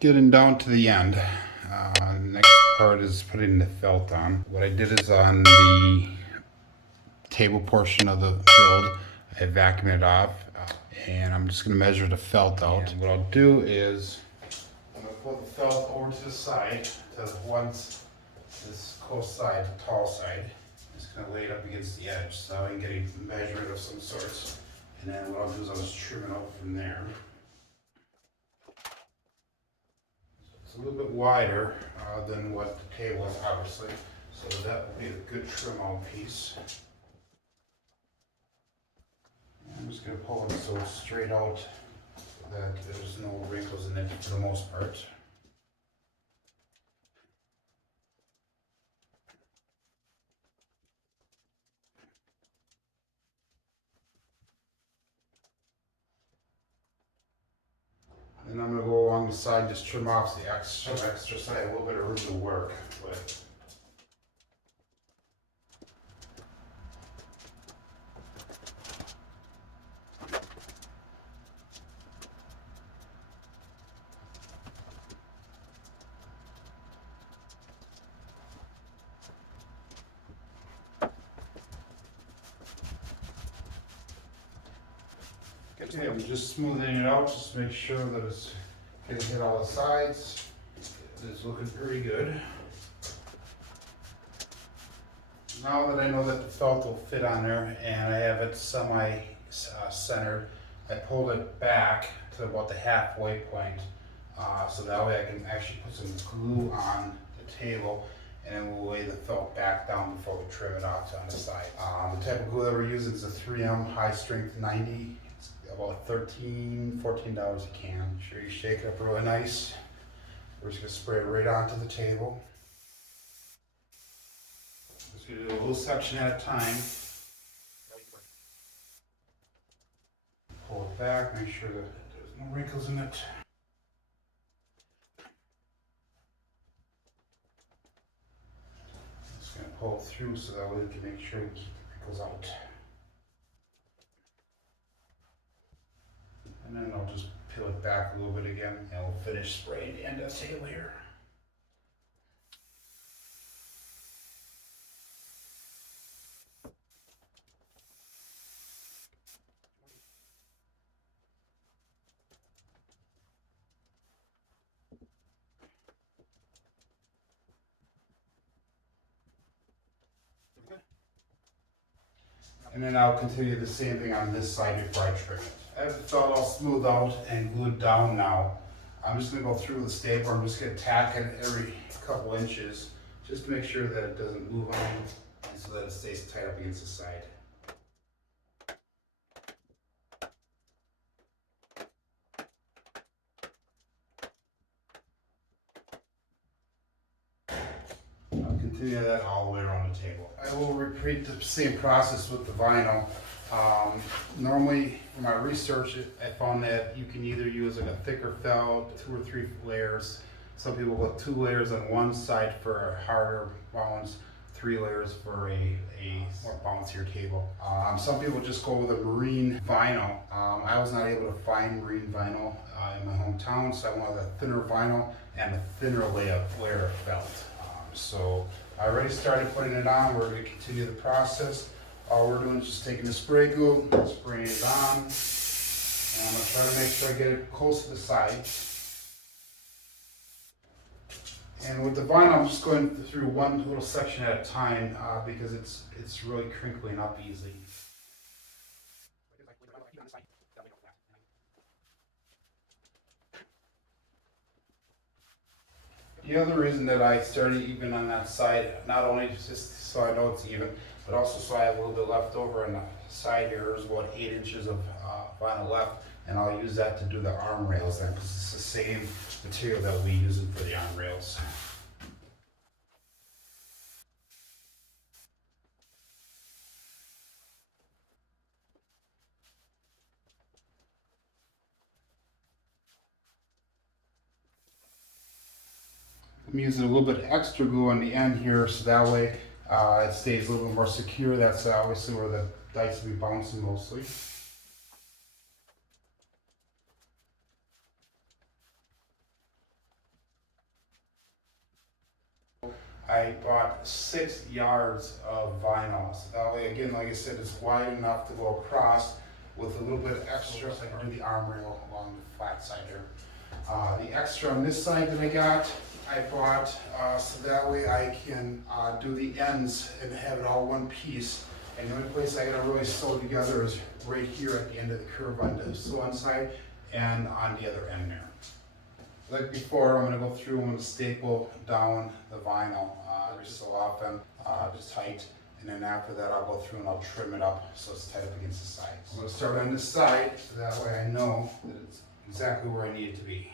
getting down to the end. Next part is putting the felt on. What I did is on the table portion of the build, I vacuumed it off, and I'm just going to measure the felt out. And what I'll do is I'm going to pull the felt over to the side, to this close side, the tall side. I'm just going to lay it up against the edge so I can get a measurement of some sorts. And then what I'll do is I'll just trim it out from there. It's a little bit wider than what the table is, obviously, so that will be a good trim out piece. I'm just going to pull it so it's straight out so that there's no wrinkles in it for the most part. And I'm going to go along the side, just trim off the extra side, a little bit of room to work with. Okay, I'm just smoothing it out, just to make sure that it's going to hit all the sides. It's looking pretty good. Now that I know that the felt will fit on there and I have it semi-centered, I pulled it back to about the halfway point, so that way I can actually put some glue on the table and then we'll lay the felt back down before we trim it off on the side. The type of glue that we're using is a 3M high strength 90. It's about $13, $14 a can. Make sure you shake it up really nice. We're just going to spray it right onto the table. Just going to do a little section at a time. Pull it back, make sure that there's no wrinkles in it. Just going to pull it through so that way we can make sure we keep the wrinkles out. And then I'll just peel it back a little bit again and we'll finish spraying the end of the table here. And then I'll continue the same thing on this side before I trim it. I have the felt all smoothed out and glued down now. I'm just going to go through the stapler. I'm just going to tack it every couple inches just to make sure that it doesn't move on and so that it stays tight up against the side. I'll continue that all the way around the table. I will repeat the same process with the vinyl. Normally, in my research, I found that you can either use like a thicker felt, 2 or 3 layers. Some people put 2 layers on one side for a harder bounce, 3 layers for a more bouncier table. Some people just go with a marine vinyl. I was not able to find marine vinyl in my hometown, so I went with a thinner vinyl and a thinner layer of felt. So I already started putting it on. We're going to continue the process. All we're doing is just taking the spray glue, spraying it on, and I'm going to try to make sure I get it close to the sides. And with the vinyl, I'm just going through one little section at a time because it's really crinkling up easily. The other reason that I started even on that side, not only just so I know it's even, but also so I have a little bit left over on the side here. There's about 8 inches of vinyl left, and I'll use that to do the arm rails then, because it's the same material that we use for the arm rails. I'm using a little bit of extra glue on the end here, so that way it stays a little bit more secure. That's obviously where the dice will be bouncing mostly. I bought 6 yards of vinyl. So that way, again, like I said, it's wide enough to go across with a little bit extra so I can do the arm rail along the flat side here. The extra on this side that I bought so that way I can do the ends and have it all one piece. And the only place I gotta really sew together is right here at the end of the curve on this one side and on the other end there. Like before, I'm gonna go through, I'm gonna staple down the vinyl every so often, just tight. And then after that, I'll go through and I'll trim it up so it's tight up against the sides. I'm gonna start on this side, so that way I know that it's exactly where I need it to be.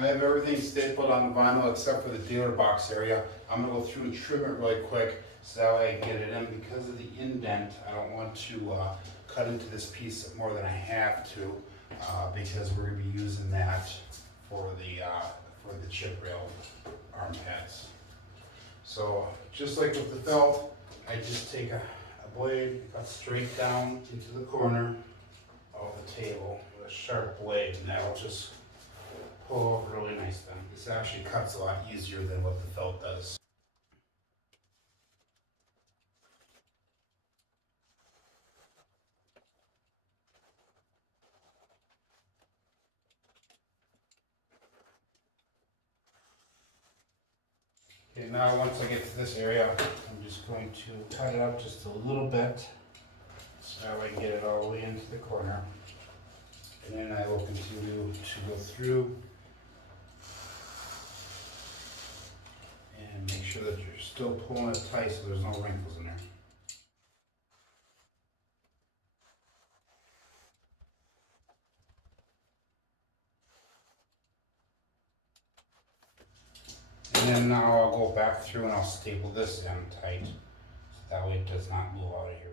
I have everything stapled on the vinyl except for the dealer box area. I'm gonna go through and trim it really quick so that way I can get it in. Because of the indent, I don't want to cut into this piece more than I have to because we're gonna be using that for the chip rail arm pads. So just like with the felt, I just take a blade, cut straight down into the corner of the table with a sharp blade, and that will just pull off really nice then. This actually cuts a lot easier than what the felt does. Okay, now once I get to this area, I'm just going to cut it up just a little bit so that I can get it all the way into the corner. And then I will continue to go through and make sure that you're still pulling it tight so there's no wrinkles in there. And then now I'll go back through and I'll staple this end tight so that way it does not move out of here.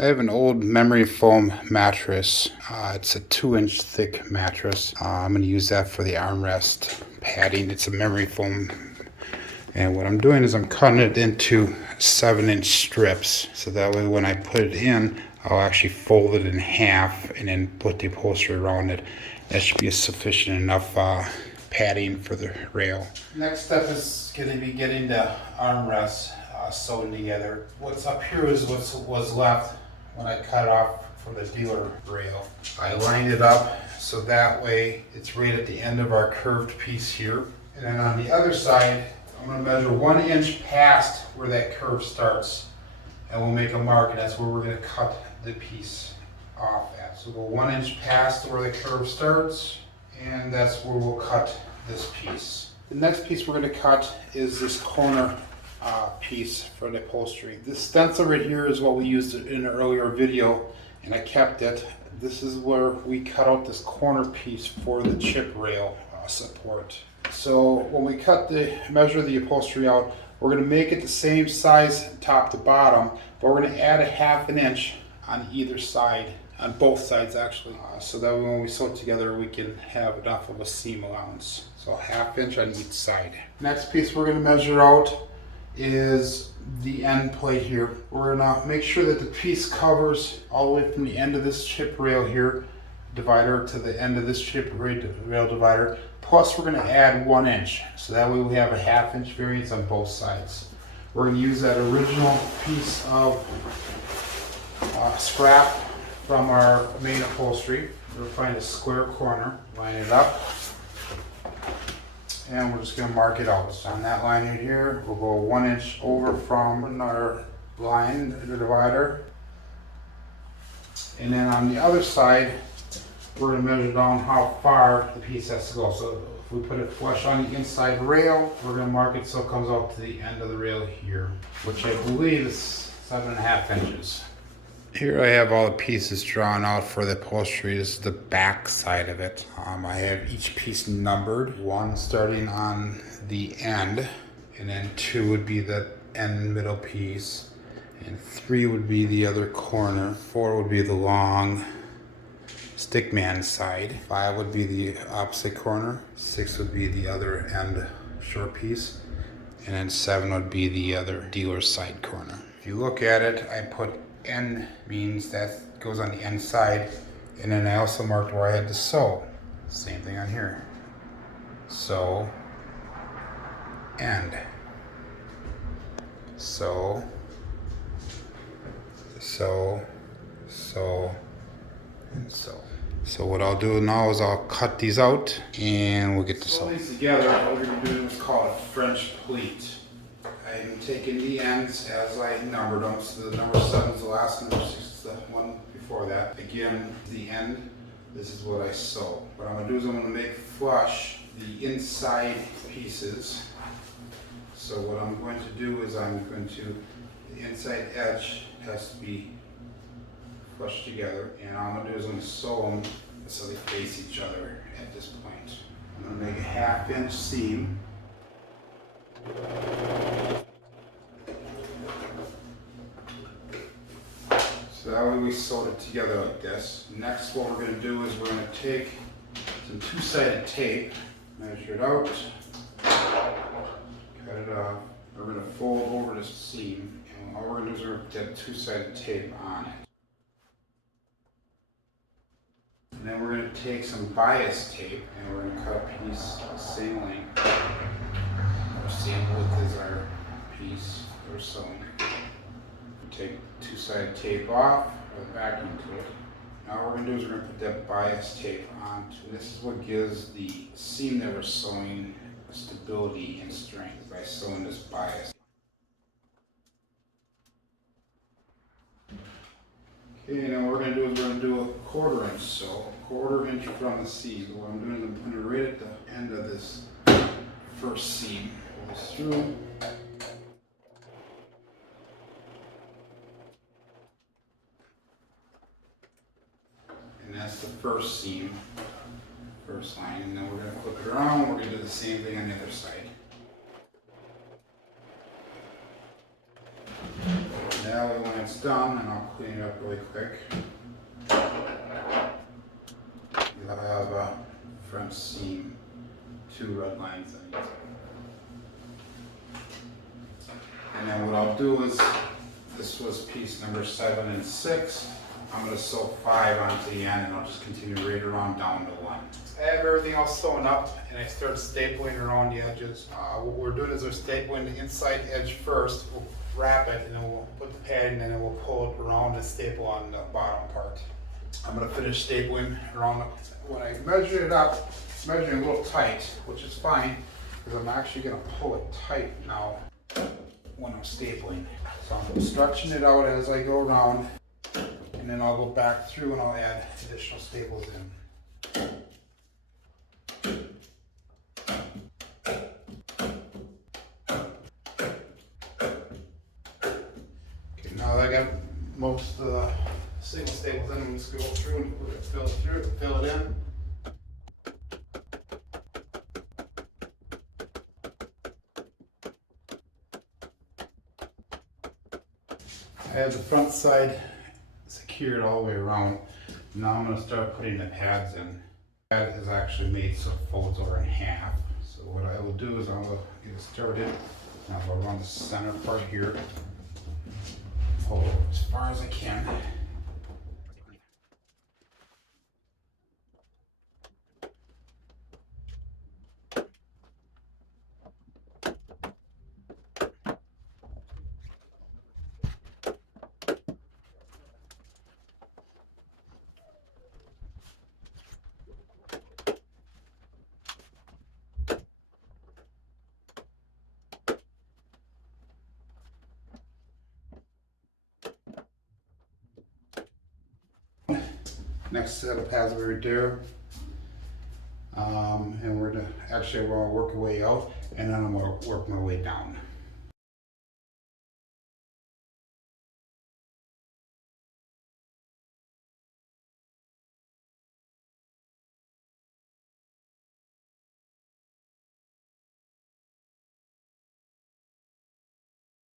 I have an old memory foam mattress. It's a 2-inch thick mattress. I'm going to use that for the armrest padding. It's a memory foam. And what I'm doing is I'm cutting it into 7-inch strips. So that way when I put it in, I'll actually fold it in half and then put the upholstery around it. That should be sufficient enough padding for the rail. Next step is going to be getting the armrests sewn together. What's up here is what was left when I cut off from the dealer rail. I lined it up so that way it's right at the end of our curved piece here. And then on the other side, I'm going to measure 1 inch past where that curve starts. And we'll make a mark, and that's where we're going to cut the piece off at. So go 1 inch past where the curve starts, and that's where we'll cut this piece. The next piece we're going to cut is this corner piece for the upholstery. This stencil right here is what we used in an earlier video, and I kept it. This is where we cut out this corner piece for the chip rail support. So when we measure the upholstery out, we're going to make it the same size top to bottom, but we're going to add a 1/2 inch on either side, on both sides actually, so that when we sew it together we can have enough of a seam allowance. So 1/2 inch on each side. Next piece we're going to measure out is the end plate here. We're going to make sure that the piece covers all the way from the end of this chip rail here, divider, to the end of this chip rail divider. Plus we're going to add 1 inch. So that way we have a 1/2 inch variance on both sides. We're going to use that original piece of scrap from our main upholstery. We'll find a square corner, line it up, and we're just going to mark it out. So on that line right here, we'll go 1 inch over from our line, the divider. And then on the other side, we're going to measure down how far the piece has to go. So if we put it flush on the inside rail, we're going to mark it so it comes out to the end of the rail here, which I believe is 7.5 inches. Here I have all the pieces drawn out for the upholstery. This is the back side of it. I have each piece numbered, 1 starting on the end, and then 2 would be the end middle piece, And 3 would be the other corner. 4 would be the long stickman side. 5 would be the opposite corner. 6 would be the other end short piece. And then 7 would be the other dealer side corner. If you look at it, I put N means that goes on the end side. And then I also marked where I had to sew. Same thing on here. Sew, end. Sew, sew, sew, and sew. So what I'll do now is I'll cut these out and we'll get to sew these together. What we're going to do is called a French pleat. I'm taking the ends as I numbered them. So the number 7 is the last, number 6 is the one before that. Again, the end, this is what I sew. What I'm going to do is I'm going to make flush the inside pieces. So what I'm going to do is the inside edge has to be flushed together, and all I'm going to do is I'm going to sew them so they face each other at this point. I'm going to make a 1/2 inch seam. So that way we sewed it together like this. Next, what we're going to do is we're going to take some 2-sided tape, measure it out, cut it off. We're going to fold over the seam, and all we're going to do is we're going to put that 2-sided tape on it. And then we're going to take some bias tape, and we're going to cut a piece the same length, or same width as our piece that we're sewing. Take 2-sided tape off, or the back into it. Now what we're going to do is we're going to put that bias tape on. This is what gives the seam that we're sewing stability and strength by sewing this bias. Okay, now what we're going to do is we're going to do a 1/4 inch sew, 1/4 inch from the seam. So what I'm doing is I'm putting it right at the end of this first seam. Pull this through. And that's the first seam, first line, and then we're going to flip it around. We're going to do the same thing on the other side. Now when it's done, and I'll clean it up really quick, you'll have a front seam, 2 red lines on each side. And then what I'll do is, this was piece number 7 and 6. I'm going to sew 5 onto the end, and I'll just continue right around down to 1. I have everything all sewn up, and I start stapling around the edges. What we're doing is we're stapling the inside edge first. We'll wrap it, and then we'll put the padding, and then we'll pull it around and staple on the bottom part. I'm going to finish stapling around. When I measure it up, it's measuring a little tight, which is fine, because I'm actually going to pull it tight now when I'm stapling. So I'm stretching it out as I go around. And then I'll go back through and I'll add additional staples in. Okay, now that I got most of the single staples in, I'm just going to go through and fill it in. I have the front side secured all the way around. Now I'm going to start putting the pads in. The pad is actually made so it folds over in half. So what I will do is I'll get it started. And I'll go around the center part here. Pull it as far as I can. Next set of pads over there, and we're gonna actually work our way out, and then I'm gonna work my way down.